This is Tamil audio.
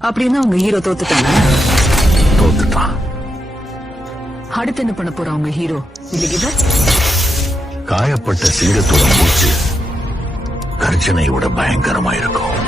அப்படின்னா உங்க ஹீரோ தோத்துட்டாங்க. தோத்துட்டான். அடுத்து என்ன பண்ண போறான் உங்க ஹீரோ? இல்லையா காயப்பட்ட சிங்கத்தோட மூச்சு கர்ஜனை விட பயங்கரமா இருக்கும்.